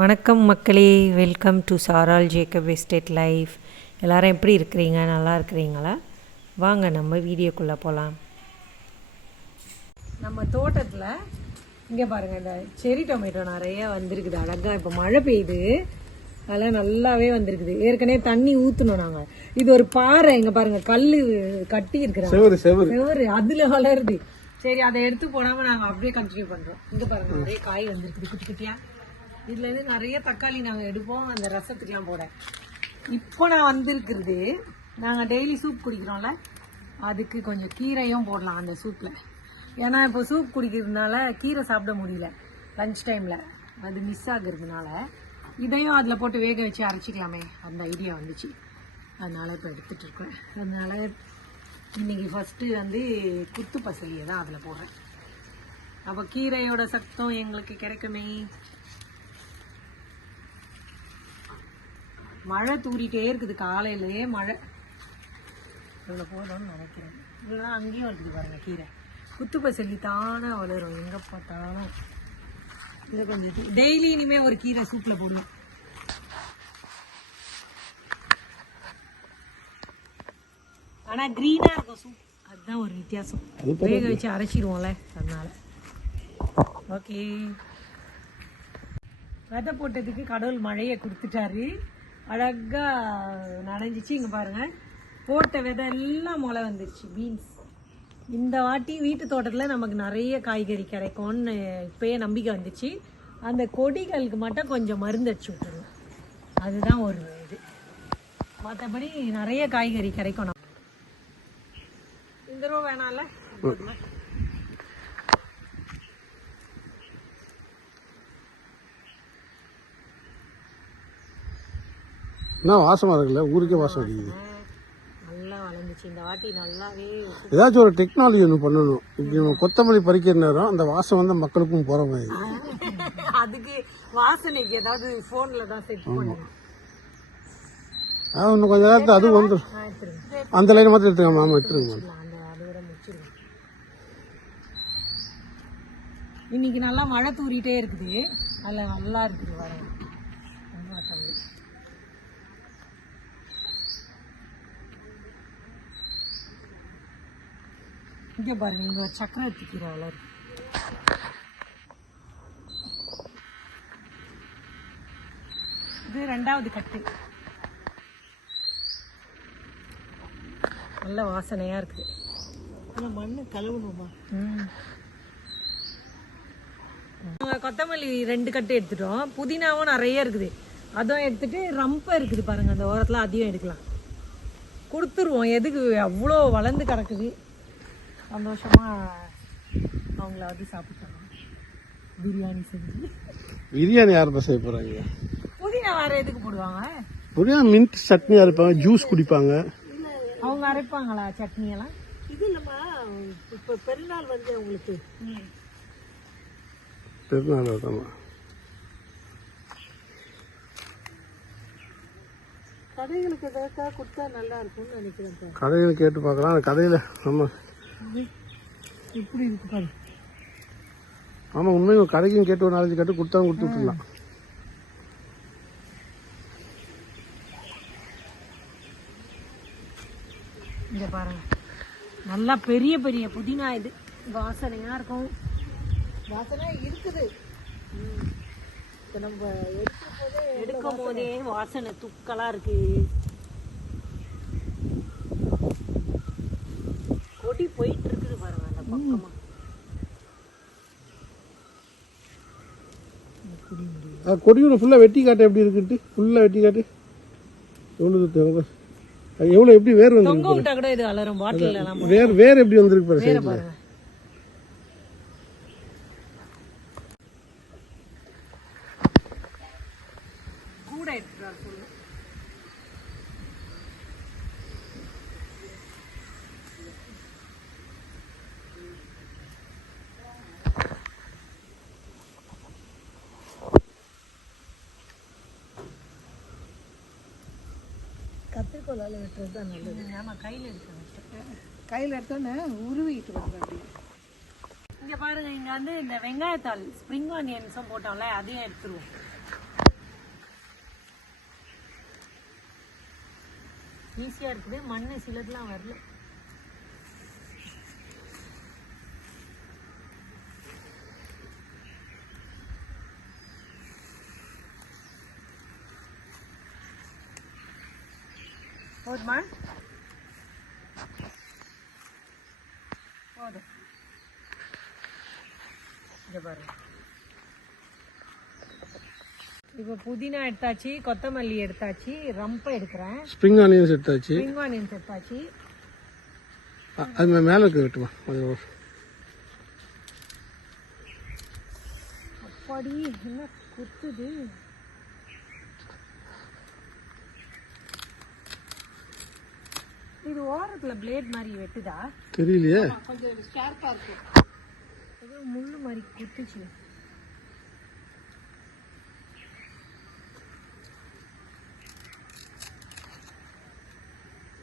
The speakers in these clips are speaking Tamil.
வணக்கம் மக்களே. Welcome to Saral Jacob estate life எல்லாரும் எப்படி இருக்கிறீங்க? நல்லா இருக்கிறீங்களா? வாங்க நம்ம வீடியோக்குள்ளே போகலாம் நம்ம தோட்டத்தில் இங்கே பாருங்கள் இந்த செரி டொமேட்டோ நிறைய வந்திருக்குது. அழகாக இப்போ மழை பெய்யுது. அதெல்லாம் நல்லாவே வந்திருக்குது. ஏற்கனவே தண்ணி ஊற்றணும் நாங்கள் இது ஒரு பாறை இங்கே பாருங்கள் கல் கட்டி இருக்கிறாங்க செவரு செவரு. அதுல வளருது. சரி அதை எடுத்து போடாம நாங்க அப்படியே கண்டினியூ பண்றோம். இங்க பாருங்க நிறைய காய் வந்திருக்குது. குட்டி குட்டியா? இதுல இருந்து நிறைய தக்காளி நாங்க எடுப்போம். அந்த ரசத்துக்குலாம் போட. இப்போ நான் வந்திருக்கிறது நாங்க டெய்லி சூப் குடிக்கிறோம்ல அதுக்கு கொஞ்சம் கீரையும் போடலாம் அந்த சூப்ல ஏன்னா இப்போ சூப் குடிக்கிறதுனால கீரை சாப்பிட முடியல. லஞ்ச் டைம்ல அது மிஸ் ஆகுறதுனால. இதையும் அதில் போட்டு வேக வச்சு அரைச்சிக்கலாமே. அந்த ஐடியா வந்துச்சு. அதனால இப்போ எடுத்துட்டு இருக்கேன் அதனால இன்னைக்கு ஃபஸ்ட்டு வந்து குத்து பசலியை தான் அதில் போடுறேன். அப்போ கீரையோட சத்தம் எங்களுக்கு கிடைக்குமே. மழை தூரிட்டே இருக்குது காலையிலேயே மழை. இவ்வளோ போதும்னு நினைக்கிறேன். இவ்வளோ அங்கேயும் இருக்குது பாருங்க கீரை. குத்து பசலி தானே வளரும். எங்கே பார்த்தாலும். இதை கொஞ்சம் டெய்லி இனிமே ஒரு கீரை சூப்பில் போடுவோம் ஆனா கிரீனா இருக்கும் சூப் அதுதான் ஒரு வித்தியாசம். வேக வச்சு அரைச்சிடுவோம்ல அதனால. ஓகே விதை போட்டதுக்கு கடவுள் மழையை கொடுத்துட்டாரு. அழகா நனைஞ்சிச்சு. இங்க பாருங்க. போட்ட விதை எல்லாம் முளை வந்துருச்சு. பீன்ஸ் இந்த வாட்டி வீட்டு தோட்டத்தில் நமக்கு நிறைய காய்கறி கிடைக்கும்னு இப்பயே நம்பிக்கை வந்துச்சு. அந்த கொடிகளுக்கு மட்டும் கொஞ்சம் மருந்து அடிச்சு விட்டுருவோம். அதுதான் ஒரு இது. மற்றபடி நிறைய காய்கறி கிடைக்கும் நம்ம இந்த ரூபா வேணாம்ல என்ன வாசமா இருக்குல்ல ஊருக்கே வாசம் அடிக்குது. நல்லா வளர்ந்துச்சு. இந்த வாட்டி நல்லாவே ஏதாச்சும் ஒரு டெக்னாலஜி ஒன்று பண்ணணும். இப்படி கொத்தமல்லி பறிக்கிற நேரம் அந்த வாசம் வந்து மக்களுக்கும் போற மாதிரி. அதுக்கு வாசனைக்கு ஏதாவது ஃபோனில் தான் செட் பண்ணுவோம் அது இன்னும் கொஞ்ச நேரத்தில் அது வந்துடும் எடுத்துருங்க அந்த லைனை மாத்திரம் எடுத்துங்க மாமா எடுத்துருங்க மேம் இன்னைக்கு நல்லா மழை தூரிட்டே இருக்குது. அதில் நல்லா இருக்குது வர இங்க பாருங்க இங்க சக்கரவர்த்தி கீரை வளருது இது ரெண்டாவது கட்டு. நல்ல வாசனையா இருக்குது மண்ணு கழுவணுமா? நாங்கள் கொத்தமல்லி ரெண்டு கட்டு எடுத்துட்டோம். புதினாவும் நிறைய இருக்குது. அதுவும் எடுத்துட்டு ரம்பை இருக்குது பாருங்க அந்த ஓரத்தில் அதையும் எடுக்கலாம். கொடுத்துருவோம். எதுக்கு? அவ்வளோ வளர்ந்து கிடக்குது. சந்தோஷமா அவங்களாவது சாப்பிட்டாங்க. பிரியாணி செஞ்சு. பிரியாணி யார் தான் செய்ய போறாங்க? புதினா வேற எதுக்கு போடுவாங்க? பிரியாணி மின்ட் சட்னி அரைப்பாங்க ஜூஸ் குடிப்பாங்க. அவங்க அரைப்பாங்களா சட்னி எல்லாம் இது இல்லம்மா இப்ப பெருநாள் வந்து உங்களுக்கு பெருநாள் ஆமா கடைகளுக்கு எதாவது கொடுத்தா நல்லா இருக்கும்னு நினைக்கிறேன் சார் கடையில் கேட்டு பார்க்கலாம். கடையில் நம்ம இப்படி இருக்கு பாரு. ஆமாம் உண்மையும் கடைக்கும் கேட்டு ஒரு நாலஞ்சு கட்டு கொடுத்தா கொடுத்து விட்டுலாம் இங்க பாருங்க. நல்லா பெரிய பெரிய புதினா இது. வாசனையா இருக்கும். வாசனை இருக்குது. இப்ப நம்ம எடுக்கும் போதே எடுக்கும் போதே வாசனை துக்கலா இருக்கு. போயிட்டு இருக்குது பாருங்க அந்த பக்கமா. கொடியூர் ஃபுல்லாக வெட்டி காட்டு எப்படி இருக்குட்டு ஃபுல்லாக வெட்டி காட்டு. எவ்வளோ தேவை எவ்வளோ எப்படி வேர் பாரு. வேர் வேர் எப்படி வந்திருக்கு பாருங்க. காலால் வெட்டுறது தான் நல்லது. ஆமாம் கையில் எடுக்க கையில் எடுத்தோன்னே உருவிக்கிட்டு வருது அப்படி இங்கே பாருங்க இங்கே வந்து இந்த வெங்காயத்தால் ஸ்ப்ரிங் ஆனியன்ஸும் போட்டோம்ல அதையும் எடுத்துருவோம். ஈஸியாக இருக்குது. மண் சிலதுலாம் வரல. போதுமா? போதும். இங்க பாருங்க. இப்போ புதினா எடுத்தாச்சு கொத்தமல்லி எடுத்தாச்சு ரம்பை எடுக்கிறேன். ஸ்ப்ரிங் ஆனியன்ஸ் எடுத்தாச்சு. ஸ்ப்ரிங் ஆனியன்ஸ் எடுத்தாச்சு. அது மேல இருக்கு வெட்டுமா? அது ஒரு- அப்பாடி என்ன குத்துது? இது ஓரத்துல பிளேட் மாதிரி வெட்டுதா? தெரியலையே. கொஞ்சம் ஷார்ப்பா இருக்கும் ஏதோ முள்ளு மாதிரி குத்துச்சு.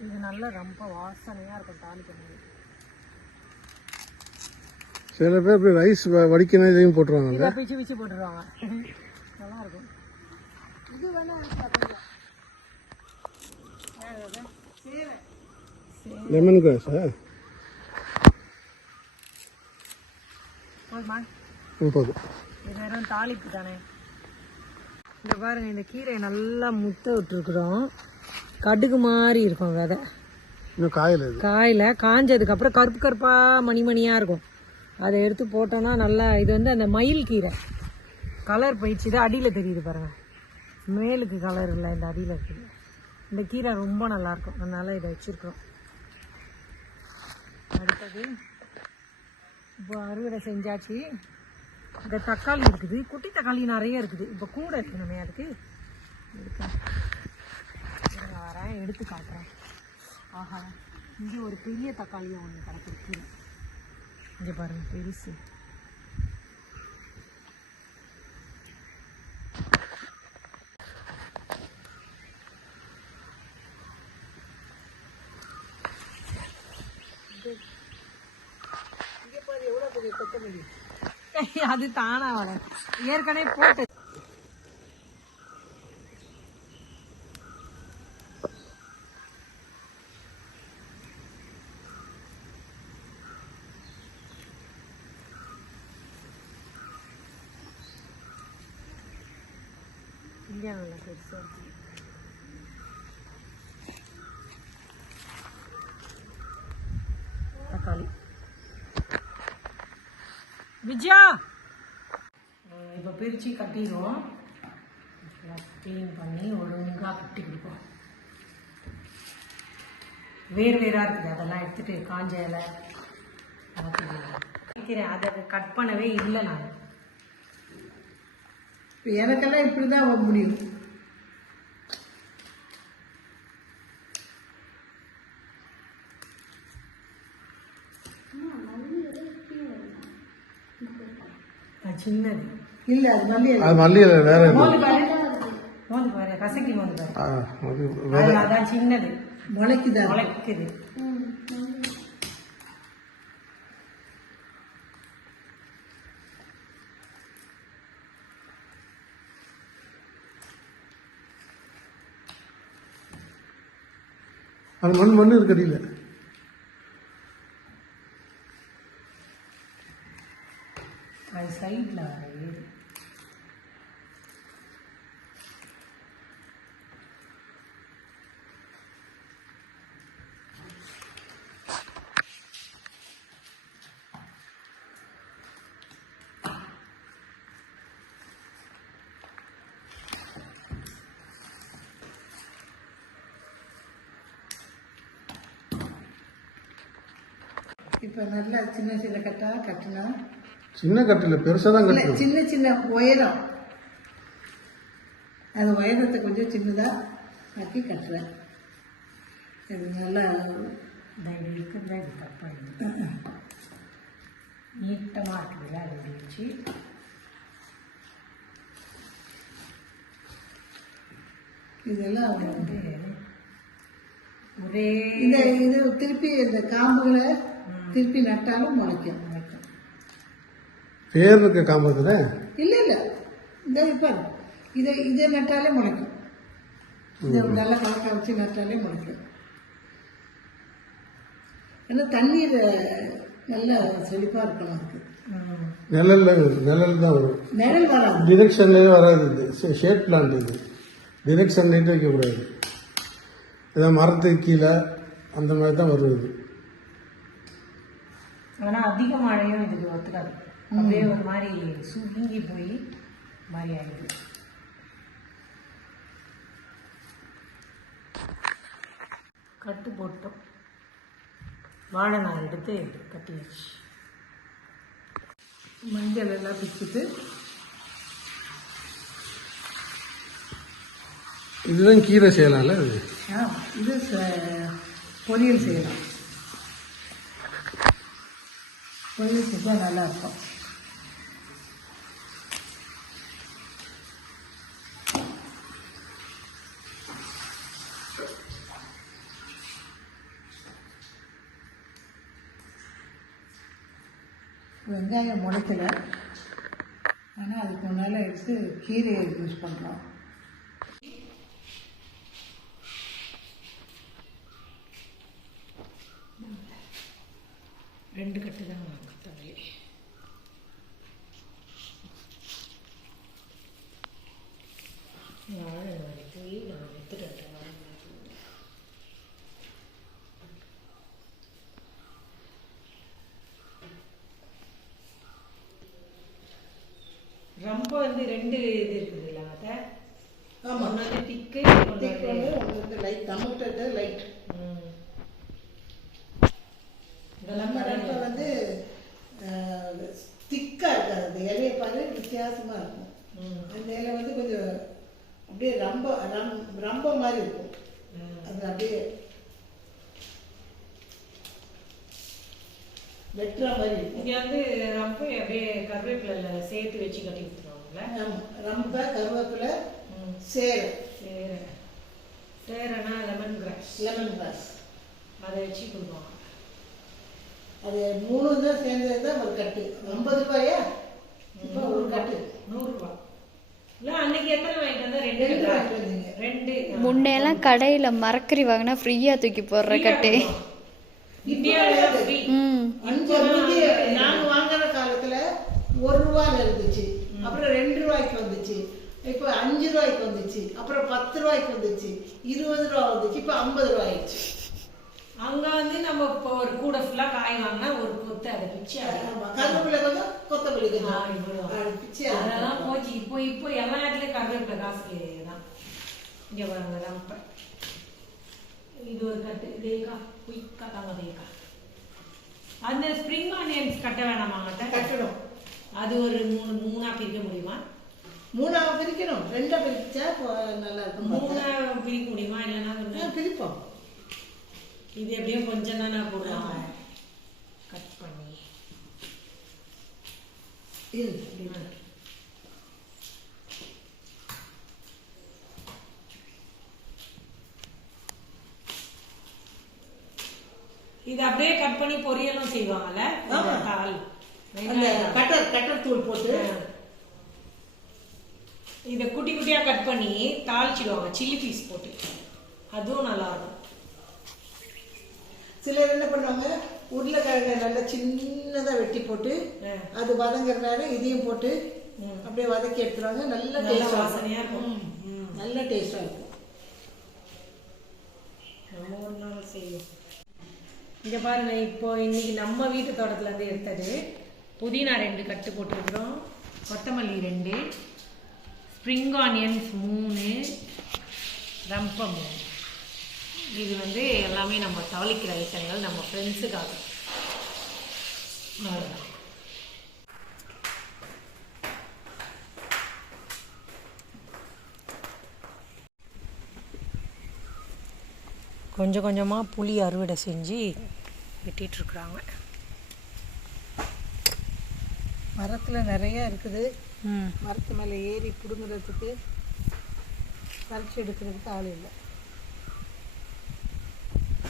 இது நல்ல ரொம்ப வாசனையா இருக்கும் தாளிக்கும் சில பேர் இப்படி ரைஸ் வடிக்கணும் இதையும் போட்டுருவாங்க இதை பிச்சு பிச்சு போட்டுருவாங்க. நல்லா இருக்கும். இது வேணா லெமன் கிராஸ் போதுமா? இது வெறும் தாளிப்பு தானே. இந்த பாருங்க இந்த கீரையை நல்லா முத்த விட்டுருக்குறோம். கடுகு மாதிரி இருக்கும் விதை. இன்னும் காயல காயில் காஞ்சதுக்கு அப்புறம் கருப்பு கருப்பா மணி மணியா இருக்கும். அதை எடுத்து போட்டோம்னா நல்லா இது வந்து அந்த மயில் கீரை. கலர் போயிடுச்சு. இது அடியில் தெரியுது பாருங்க. மேலுக்கு கலர் இல்லை இந்த அடியில் இருக்குது. இந்த கீரை ரொம்ப நல்லா இருக்கும். அதனால இதை வச்சிருக்கிறோம். அடுத்தது இப்போ அறுவடை செஞ்சாச்சு. இந்த தக்காளி இருக்குது. குட்டி தக்காளி நிறைய இருக்குது. இப்போ கூட இருக்கணுமே அதுக்கு. எடுக்க வரேன் எடுத்து காட்டுறேன். ஆஹா இங்கே ஒரு பெரிய தக்காளியும் ஒன்று கிடக்குது இங்கே பாருங்கள் பெருசு. அது தானா வர ஏற்கனவே போட்டு இங்கே நல்லா பெருசா இருக்கு தக்காளி விஜயா இப்போ பிரித்து கட்டிடுவோம். க்ளீன் பண்ணி ஒழுங்காக கட்டி கொடுப்போம். வேறு வேறாக இருக்குது. அதெல்லாம் எடுத்துட்டு காஞ்ச இலை வைக்கிறேன். அதை கட் பண்ணவே இல்லை நான். இப்ப எனக்கெல்லாம் இப்படிதான் வர முடியும். சின்னது. இல்ல அது மல்லி அது மல்லி வேற மோந்து பாரு மோந்து பாரு கசக்கி மோந்து பாரு ஆ, அது அது அதான் சின்னது. முளைக்குதா? முளைக்குது. அது மண் மண் இருக்கு அடியில் அது சைடில் வரையுது இப்ப நல்லா சின்ன சின்ன கட்டா கட்டினா? சின்ன கட்டில் பெருசாக தான் இல்ல கட்டணும் சின்ன சின்ன உயரம். அது உயரத்தை கொஞ்சம் சின்னதா ஆக்கி கட்டுறேன். இது நல்லா இருக்கிறதா இது பண்ணி நீட்டமாக இருக்குதுல்ல அது வச்சு. இதெல்லாம் வந்து ஒரே இந்த இது திருப்பி இந்த காம்புகளை திருப்பி நட்டாலும் முளைக்கும் முளைக்கும் பேர் இருக்க காம்பத்தில்? இல்ல இல்ல. இந்த இப்ப இதை இதை நட்டாலே முளைக்கும். இதை நல்லா கலக்க வச்சு நட்டாலே முளைக்கும். ஏன்னா தண்ணீர் நல்லா செழிப்பாக இருக்கணும் அதுக்கு. நிழல்ல நிழல் தான் வரும். நிழல் வராது. டிரெக்ஷன்லேயே வராது இது. ஷேட் பிளான்ட் இது. டிரெக்ட் சன்லைட் வைக்கக்கூடாது. ஏதாவது மரத்துக்கு கீழே அந்த மாதிரி தான் வருது ஆனா அதிக மழையும் இதுக்கு ஒத்துக்காது. அப்படியே ஒரு மாதிரி சுருங்கி போய் மாதிரி ஆயிடுது. கட்டு போட்டோம். வாழை நார் எடுத்து கட்டி வச்சு மஞ்சள் எல்லாம் பிச்சுட்டு. இதுதான் கீரை செய்யலாம்ல இது ச- பொரியல் செய்யலாம் பொய் செஞ்சால் நல்லா இருக்கும் வெங்காயம் முளைக்கல. ஆனால் அதுக்கு முன்னால் எடுத்து கீரையை யூஸ் பண்ணுறோம் ரெண்டு கட்டு தான் வாங்க தவிர வாழை நார் போய் நான் எடுத்துட்டு வரேன் வாழை நார். ரொம்ப வந்து ரெண்டு இது இருக்குது இல்லை அதை ஆமாம் ஒன்று வந்து திக்கு திக் வந்து லைட் நம்மகிட்ட லைட் நம்ம ரப்பை வந்து திக்காக இருக்காது. அந்த இலையை பாரு வித்தியாசமாக இருக்கும். அந்த இலை வந்து கொஞ்சம் அப்படியே ரொம்ப ரம் ரொம்ப மாதிரி இருக்கும். அது அப்படியே வெட்டுற மாதிரி இங்கே வந்து ரொம்ப அப்படியே கருவேப்பிலை சேர்த்து வச்சு கட்டி ரொம்ப கருவேப்பிலை சேரை. சேர. சேரனா லெமன் கிராஸ் லெமன் கிராஸ் அதை வச்சு கொடுப்பாங்க அது மூணு தான் சேர்ந்தது தான் ஒரு கட்டு. ஐம்பது ரூபாயா? இப்போ ஒரு கட்டு. முன்னையெல்லாம் கடையில் மரக்கறி வாங்கினா ஃப்ரீயாக தூக்கி போடுற கட்டு. நாங்க வாங்குற காலத்துல ஒரு ரூபால இருந்துச்சு. அப்புறம் ரெண்டு ரூபாய்க்கு வந்துச்சு. இப்போ அஞ்சு ரூபாய்க்கு வந்துச்சு. அப்புறம் பத்து ரூபாய்க்கு வந்துச்சு. இருபது ரூபா வந்துச்சு. இப்போ ஐம்பது ரூபாய் ஆயிடுச்சு. அங்க வந்து நம்ம இப்போ ஒரு கூடை ஃபுல்லா காய் வாங்கினா ஒரு கொத்து அதை பிச்சு. கருவேப்பிலை கொஞ்சம் கொத்தமல்லி கொஞ்சம் பிச்சு அதெல்லாம் போச்சு. இப்போ இப்போ எல்லா இடத்துலயும் கருவேப்பிலை காசு தான் இங்க பாருங்க ரம்ப இது ஒரு கட்டு. தேக்கா குயிக்கா தாங்க தேக்கா அந்த ஸ்ப்ரிங் ஆனியன்ஸ் கட்ட வேணாமா கிட்ட கட்டணும். அது ஒரு மூணு மூணா பிரிக்க முடியுமா? மூணாவை பிரிக்கணும். ரெண்டா பிரிச்சா நல்லா இருக்கும் மூணா பிரிக்க முடியுமா? இல்லைன்னா கொஞ்சம் பிரிப்போம். இது எப்படியும் கொஞ்சம் தானே போடுவாங்க. கட் பண்ணி. இரு. இது அப்படியே கட் பண்ணி பொரியலும் செய்வாங்கல்ல. தாள். அந்த. கட்டர் கட்டர் தூள் போட்டு இதை குட்டி குட்டியா கட் பண்ணி தாளிச்சிடுவாங்க. சில்லி பீஸ் போட்டு. அதுவும் நல்லா இருக்கும் சிலர் என்ன பண்ணுவாங்க? உருளைக்கிழங்க நல்லா சின்னதா வெட்டி போட்டு. அது வதங்குற நேரம் இதையும் போட்டு. அப்படியே வதக்கி எடுத்துருவாங்க நல்ல டேஸ்ட் வாசனையா இருக்கும். நல்ல டேஸ்டா இருக்கும். நம்ம ஒரு நாள் செய்வோம். இங்க பாருங்க இப்போ இன்னைக்கு நம்ம வீட்டு தோட்டத்துல இருந்து எடுத்தது புதினா ரெண்டு கட்டு போட்டுருக்குறோம். கொத்தமல்லி ரெண்டு. ஸ்ப்ரிங் ஆனியன்ஸ் மூணு. ரம்பம் மூணு. இது வந்து எல்லாமே நம்ம தாளிக்கிற ஐட்டங்கள் நம்ம ஃப்ரெண்ட்ஸுக்காக அவ்வளோதான் கொஞ்சம் கொஞ்சமாக புளி அறுவடை செஞ்சு வெட்டிகிட்ருக்குறாங்க மரத்துல நிறைய இருக்குது. மரத்து மேலே ஏறி பிடுங்குறதுக்கு பறிச்சு எடுக்கிறதுக்கு ஆள் இல்லை.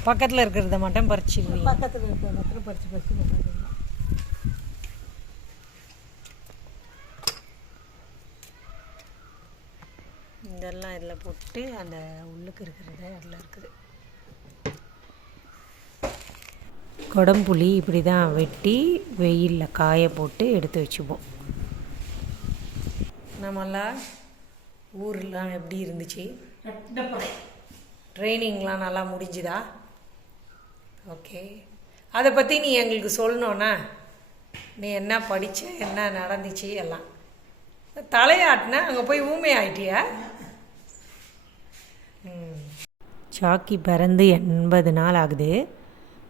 பக்கத்தில் இருக்கிறத மட்டும் பறிச்சிருவீங்க பக்கத்துல இருக்கிற மாத்திரம் பறிச்சு பறிச்சு கொண்டாடுங்க இதெல்லாம் இதில் போட்டு அந்த உள்ளுக்கு இருக்கிறத அதில் இருக்குது. குடம்புளி இப்படி தான் வெட்டி வெயிலில் காய போட்டு எடுத்து வச்சுப்போம். நம்மளாம் ஊர்லாம் எப்படி இருந்துச்சு? ட்ரைனிங்லாம் நல்லா முடிஞ்சுதா? ஓகே. அதை பற்றி நீ எங்களுக்கு சொல்லணுன்னா நீ என்ன படித்த என்ன நடந்துச்சு எல்லாம். தலையாட்டினா அங்கே போய் ஊமை ஆயிட்டியா சாக்கி பிறந்து எண்பது நாள் ஆகுது.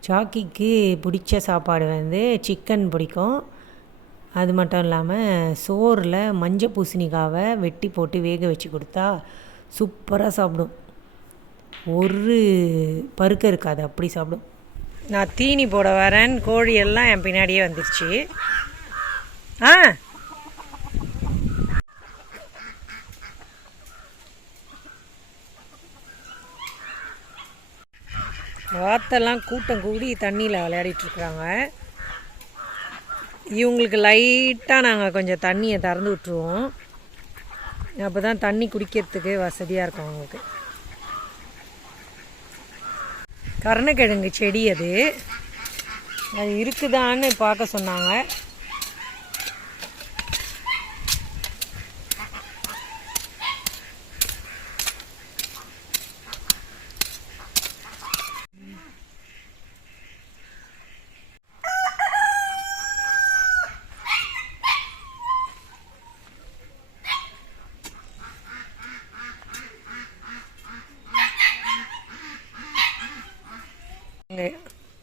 சாக்கிக்கு பிடிச்ச சாப்பாடு வந்து சிக்கன் பிடிக்கும். அது மட்டும் இல்லாமல் சோறில் மஞ்சள் பூசணிக்காவை வெட்டி போட்டு வேக வச்சு கொடுத்தா சூப்பராக சாப்பிடும். ஒரு பருக்க இருக்காது அப்படி சாப்பிடும். நான் தீனி போட வரேன் கோழி எல்லாம் என் பின்னாடியே வந்துருச்சு. ஆ வாத்தெல்லாம் கூட்டம் கூடி தண்ணியில் விளையாடிட்டுருக்குறாங்க இவங்களுக்கு லைட்டாக நாங்கள் கொஞ்சம் தண்ணியை திறந்து விட்ருவோம் அப்போ தான் தண்ணி குடிக்கிறதுக்கு வசதியாக இருக்கும் அவங்களுக்கு. கருணக்கிழங்கு செடி அது. அது இருக்குதான்னு பார்க்க சொன்னாங்க.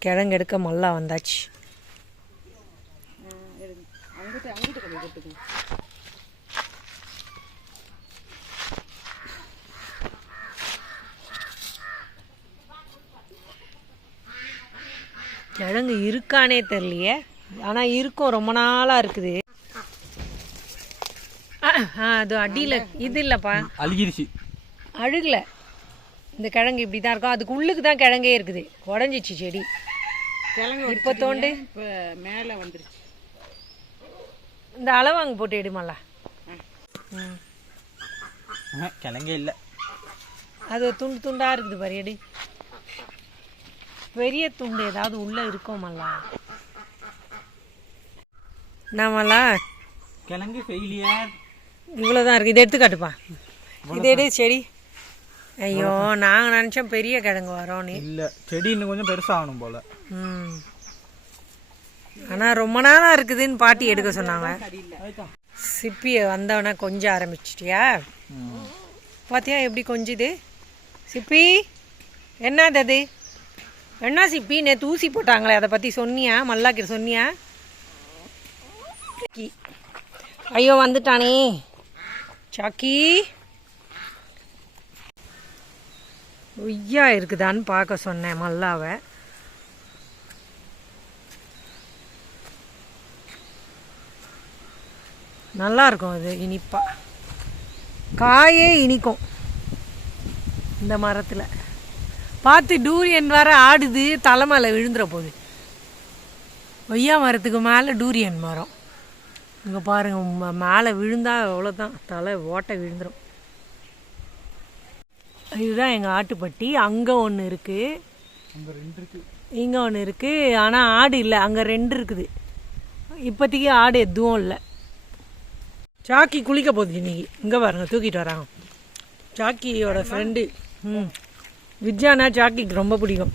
கிழங்கு எடுக்க மல்லா வந்தாச்சு. கிழங்கு இருக்கானே தெரியலையே. ஆனால் இருக்கும் ரொம்ப நாளாக இருக்குது. அது அடியில் இது இல்லைப்பா. அழுகிருச்சு. அழுகல. இந்த கிழங்கு இப்படி தான் இருக்கும். அதுக்கு உள்ளுக்கு தான் கிழங்கே இருக்குது. உடஞ்சிச்சு செடி. இப்போ தோண்டு. இப்போ மேலே வந்துருச்சு. இந்த அளவாங்க போட்டு எடுமால. கிழங்கே இல்லை. அது துண்டு துண்டாக இருக்குது பாரு எடி. பெரிய துண்டு ஏதாவது உள்ளே இருக்கோமல்லா நாமலா கிழங்கு ஃபெயிலியர் இவ்வளோதான் இருக்குது இதை எடுத்து காட்டுப்பா. இது எடு செடி. ஐயோ நாங்கள் நினச்சோம் பெரிய கிழங்கு வரோன்னு இல்லை செடி இன்னும் கொஞ்சம் பெருசாகணும் போல. ம். ஆனால் ரொம்ப நாளாக இருக்குதுன்னு பாட்டி எடுக்க சொன்னாங்க. சிப்பியை வந்தவொடனே கொஞ்சம் ஆரம்பிச்சிட்டியா? பாத்தியா எப்படி கொஞ்சுது? சிப்பி என்னது அது என்ன சிப்பி நேற்று ஊசி போட்டாங்களே அதை பற்றி சொன்னியா? மல்லாக்கிற சொன்னியா? ஐயோ வந்துட்டானே. சாக்கி. ஒய்யா இருக்குதான்னு பார்க்க சொன்னேன் மல்லாவை. நல்லா இருக்கும் அது இனிப்பா. காயே இனிக்கும் இந்த மரத்தில். பார்த்து டூரியன் வேற ஆடுது தலைமலை விழுந்துற போகுது. ஒய்யா மரத்துக்கு மேலே டூரியன் மரம். இங்கே பாருங்கள் மேலே விழுந்தா அவ்வளோதான் தலை ஓட்டை விழுந்துடும் இதுதான் எங்கள் ஆட்டுப்பட்டி. அங்கே ஒன்று இருக்குது அங்கே ரெண்டு இருக்கு. இங்கே ஒன்று இருக்குது ஆனால் ஆடு இல்லை. அங்கே ரெண்டு இருக்குது. இப்போதைக்கு ஆடு எதுவும் இல்லை. சாக்கி குளிக்க போகுது இன்னைக்கு. இங்கே பாருங்க தூக்கிட்டு வராங்க. சாக்கியோட ஃப்ரெண்டு ம். வித்யானா சாக்கிக்கு ரொம்ப பிடிக்கும்.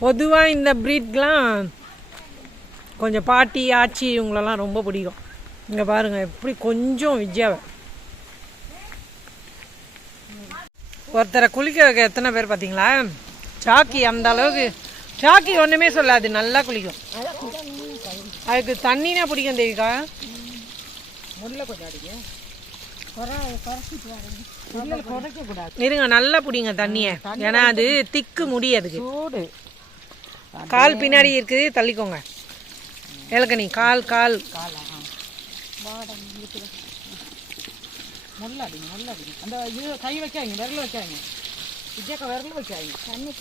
பொதுவாக இந்த ப்ரீட்லாம் கொஞ்சம் பாட்டி ஆச்சி இவங்களெல்லாம் ரொம்ப பிடிக்கும். இங்கே பாருங்கள் எப்படி கொஞ்சம் வித்யாவை ஒருத்தரை குளிக்க வைக்க எத்தனை பேர் பார்த்தீங்களா? சாக்கி அந்த அளவுக்கு சாக்கி ஒன்றுமே சொல்லாது நல்லா குளிக்கும். அதுக்கு தண்ணினா பிடிக்கும் தேவிகா. இருங்க நல்லா பிடிங்க தண்ணியை. ஏன்னா அது திக்கு முடி அதுக்கு. கால் பின்னாடி இருக்குது தள்ளிக்கோங்க. ஏலக்கனி கால் கால். அந்த இது கை வைக்காங்க விரல வைக்காங்க விஜயக்கா விரல வைக்காங்க தண்ணி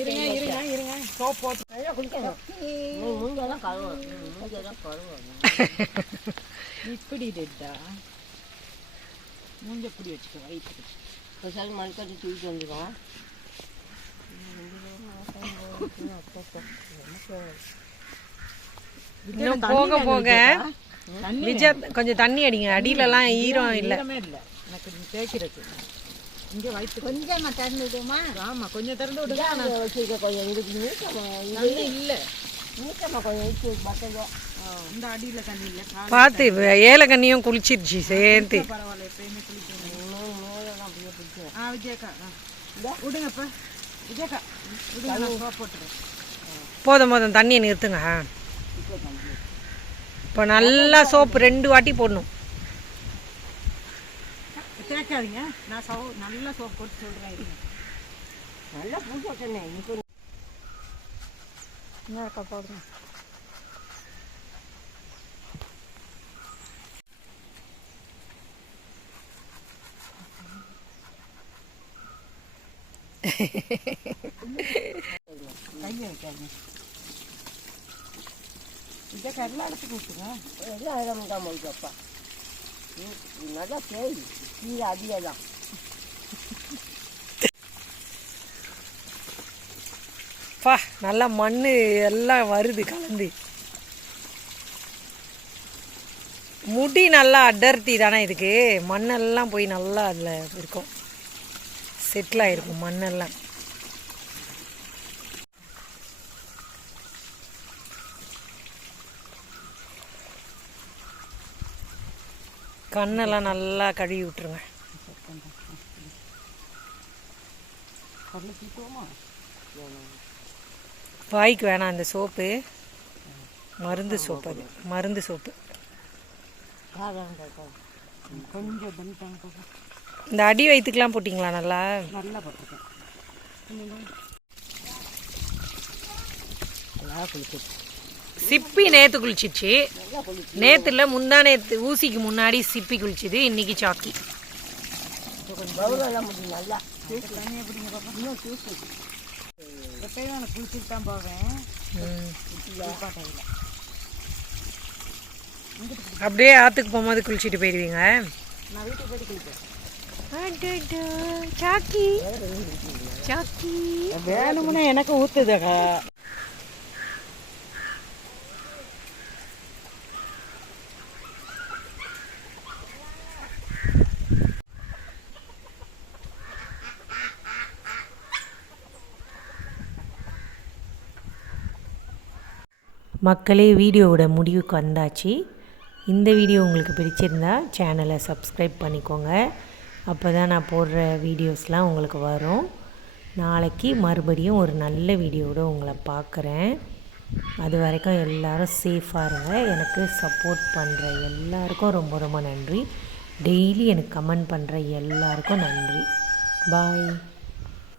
இருங்க இருங்க இருங்க. சோப் போட்டு இப்படி டெட்டா? மூஞ்ச இப்படி வச்சுக்க வயிற்றுக்கு பேசாமல் மல்கட்டி தூக்கிட்டு வந்துடும் இன்னும் போக போக விஜயா கொஞ்சம் தண்ணி அடிங்க. அடியிலலாம் ஈரம் இல்லை. எனக்கு தேய்க்கிறது இங்கே வயிற்று கொஞ்சம் திறந்து விடுமா? ஆமா கொஞ்சம் திறந்து விடுங்க. வச்சுருக்க கொஞ்சம். நீக்கமா தண்ணி இல்லை. நீக்கமா கொஞ்சம் வச்சு பக்கங்க இந்த அடியில தண்ணி இல்லை. பார்த்து ஏலக்கண்ணியும் குளிச்சிருச்சு சேர்த்து. பரவாயில்ல எப்பயுமே குளிக்கணும். ஆ விஜயக்கா ஆ. விடுங்கப்பா. விஜயக்கா விடுங்க போட்டுறேன் போதும் போதும். தண்ணியை நிறுத்துங்க. இப்போ நல்லா சோப்பு ரெண்டு வாட்டி போடணும். தேய்க்காதீங்க. நான் சோ நல்லா சோப் போட்டு சொல்கிறேன் நல்லா பூசி விட்டேனே இப்போ கையை வைக்காதீங்க. விஜயக்கா எல்லா இடத்துக்கும் விட்டுங்க எல்லாம் இடம் தான் முடிச்சப்பா நல்லா தேய் கீழே அதிக தான். பா நல்லா மண் எல்லாம் வருது கலந்து. முடி நல்லா அடர்த்தி தானே இதுக்கு? மண்ணெல்லாம் போய் நல்லா அதில் இருக்கும். செட்டில் ஆயிருக்கும் மண்ணெல்லாம். கண்ணெல்லாம் நல்லா கழுவி விட்டுருங்க. வாய்க்கு வேணாம் அந்த சோப்பு. மருந்து சோப்பு அது. மருந்து சோப்பு. இந்த அடி வயிற்றுக்கெலாம் போட்டிங்களா நல்லா? நல்லா போட்டிருக்கேன். சிப்பி நேத்து குளிச்சிச்சு. நேத்துல முந்தா நேத்து ஊசிக்கு முன்னாடி சிப்பி குளிச்சுது இன்னைக்கு சாக்கி. அப்படியே ஆத்துக்கு போகும்போது குளிச்சுட்டு போயிடுவீங்க நான் வீட்டுக்கு போயிட்டு குளிப்பேன் அடடா, சாக்கி. சாக்கி. வேணும்னா எனக்கு ஊத்துதக்கா. மக்களே வீடியோவோட முடிவுக்கு வந்தாச்சு. இந்த வீடியோ உங்களுக்கு பிடிச்சிருந்தா சேனலை சப்ஸ்கிரைப் பண்ணிக்கோங்க. அப்போ தான் நான் போடுற வீடியோஸ்லாம் உங்களுக்கு வரும். நாளைக்கு மறுபடியும் ஒரு நல்ல வீடியோவோட உங்களை பார்க்குறேன். அது வரைக்கும் எல்லோரும் சேஃபாக இருங்க. எனக்கு சப்போர்ட் பண்ணுற எல்லாருக்கும் ரொம்ப ரொம்ப நன்றி. டெய்லி எனக்கு கமெண்ட் பண்ணுற எல்லாருக்கும் நன்றி. பாய்